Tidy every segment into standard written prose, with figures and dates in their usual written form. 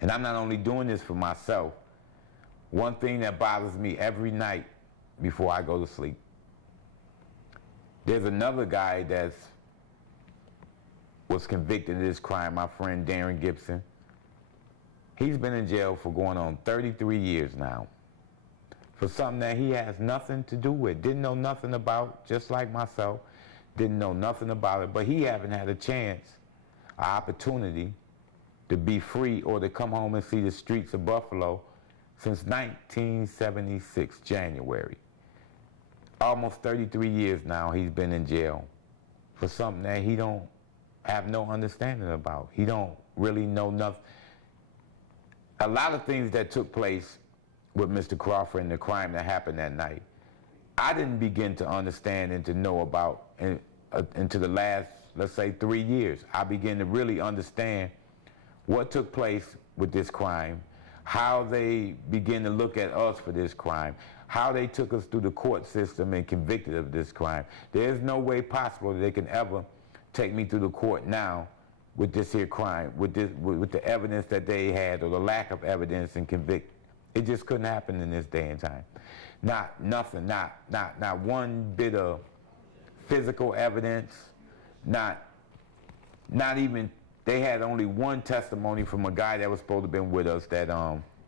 And I'm not only doing this for myself. One thing that bothers me every night before I go to sleep, there's another guy that was convicted of this crime, my friend Darren Gibson. He's been in jail for going on 33 years now for something that he has nothing to do with, didn't know nothing about, just like myself, didn't know nothing about it, but he haven't had a chance, an opportunity to be free or to come home and see the streets of Buffalo since 1976, January. Almost 33 years now he's been in jail for something that he don't have no understanding about. He don't really know nothing. A lot of things that took place with Mr. Crawford and the crime that happened that night, I didn't begin to understand and to know about into the last, let's say, 3 years. I began to really understand what took place with this crime, how they began to look at us for this crime, how they took us through the court system and convicted of this crime. There's no way possible that they can ever take me through the court now with this here crime, with the evidence that they had or the lack of evidence and convict. It just couldn't happen in this day and time. Not one bit of physical evidence, not even, they had only one testimony from a guy that was supposed to have been with us that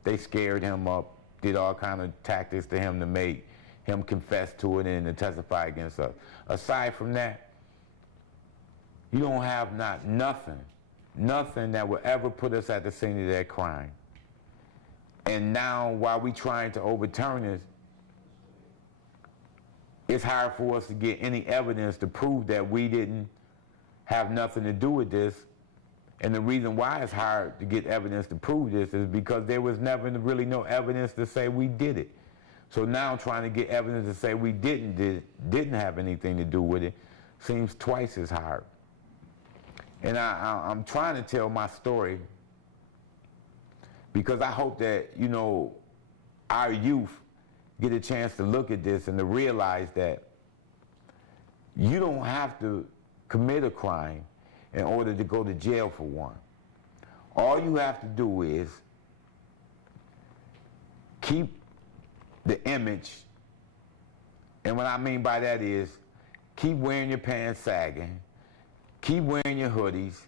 they scared him up, did all kind of tactics to him to make him confess to it and to testify against us. Aside from that, you don't have nothing that will ever put us at the scene of that crime. And now, while we're trying to overturn this, it's hard for us to get any evidence to prove that we didn't have nothing to do with this. And the reason why it's hard to get evidence to prove this is because there was never really no evidence to say we did it. So now trying to get evidence to say we didn't have anything to do with it seems twice as hard. And I'm trying to tell my story because I hope that, you know, our youth get a chance to look at this and to realize that you don't have to commit a crime in order to go to jail for one. All you have to do is keep the image, and what I mean by that is keep wearing your pants sagging, keep wearing your hoodies,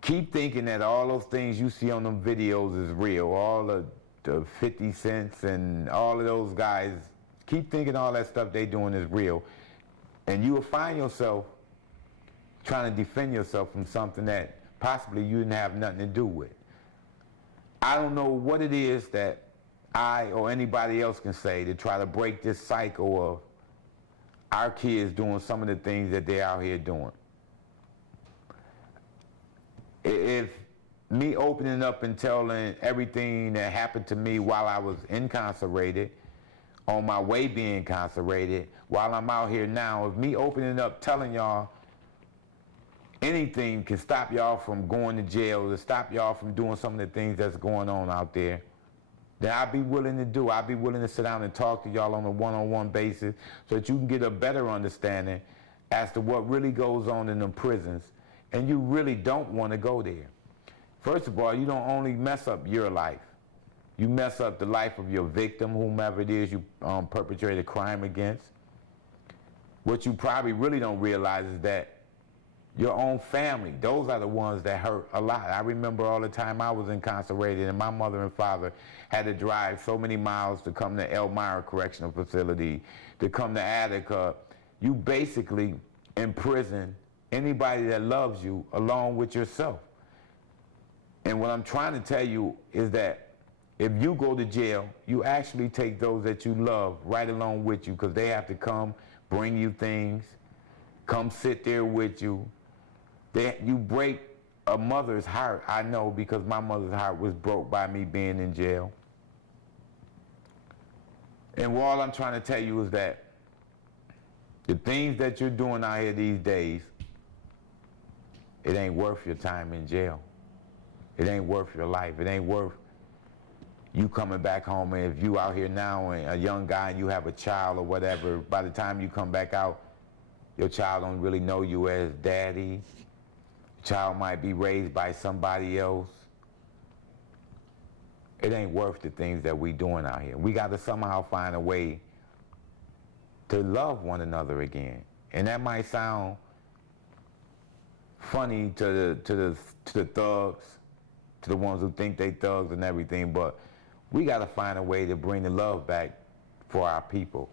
keep thinking that all those things you see on them videos is real, all of the 50 Cents and all of those guys, keep thinking all that stuff they doing is real, and you will find yourself trying to defend yourself from something that possibly you didn't have nothing to do with. I don't know what it is that I or anybody else can say to try to break this cycle of our kids doing some of the things that they're out here doing. If me opening up and telling everything that happened to me while I was incarcerated, on my way being incarcerated, while I'm out here now, if me opening up telling y'all anything can stop y'all from going to jail, to stop y'all from doing some of the things that's going on out there, then I'd be willing to do. I'd be willing to sit down and talk to y'all on a one-on-one basis so that you can get a better understanding as to what really goes on in them prisons, and you really don't want to go there. First of all, you don't only mess up your life. You mess up the life of your victim, whomever it is you perpetrate a crime against. What you probably really don't realize is that your own family, those are the ones that hurt a lot. I remember all the time I was incarcerated and my mother and father had to drive so many miles to come to Elmira Correctional Facility, to come to Attica. You basically imprison anybody that loves you along with yourself. And what I'm trying to tell you is that if you go to jail, you actually take those that you love right along with you, because they have to come bring you things, come sit there with you. You break a mother's heart, I know, because my mother's heart was broke by me being in jail. And all I'm trying to tell you is that the things that you're doing out here these days, it ain't worth your time in jail. It ain't worth your life. It ain't worth you coming back home. And if you out here now and a young guy and you have a child or whatever, by the time you come back out, your child don't really know you as daddy. Child might be raised by somebody else. it ain't worth the things that we doing out here. We got to somehow find a way to love one another again. And that might sound funny to the thugs, to the ones who think they thugs and everything, but we got to find a way to bring the love back for our people.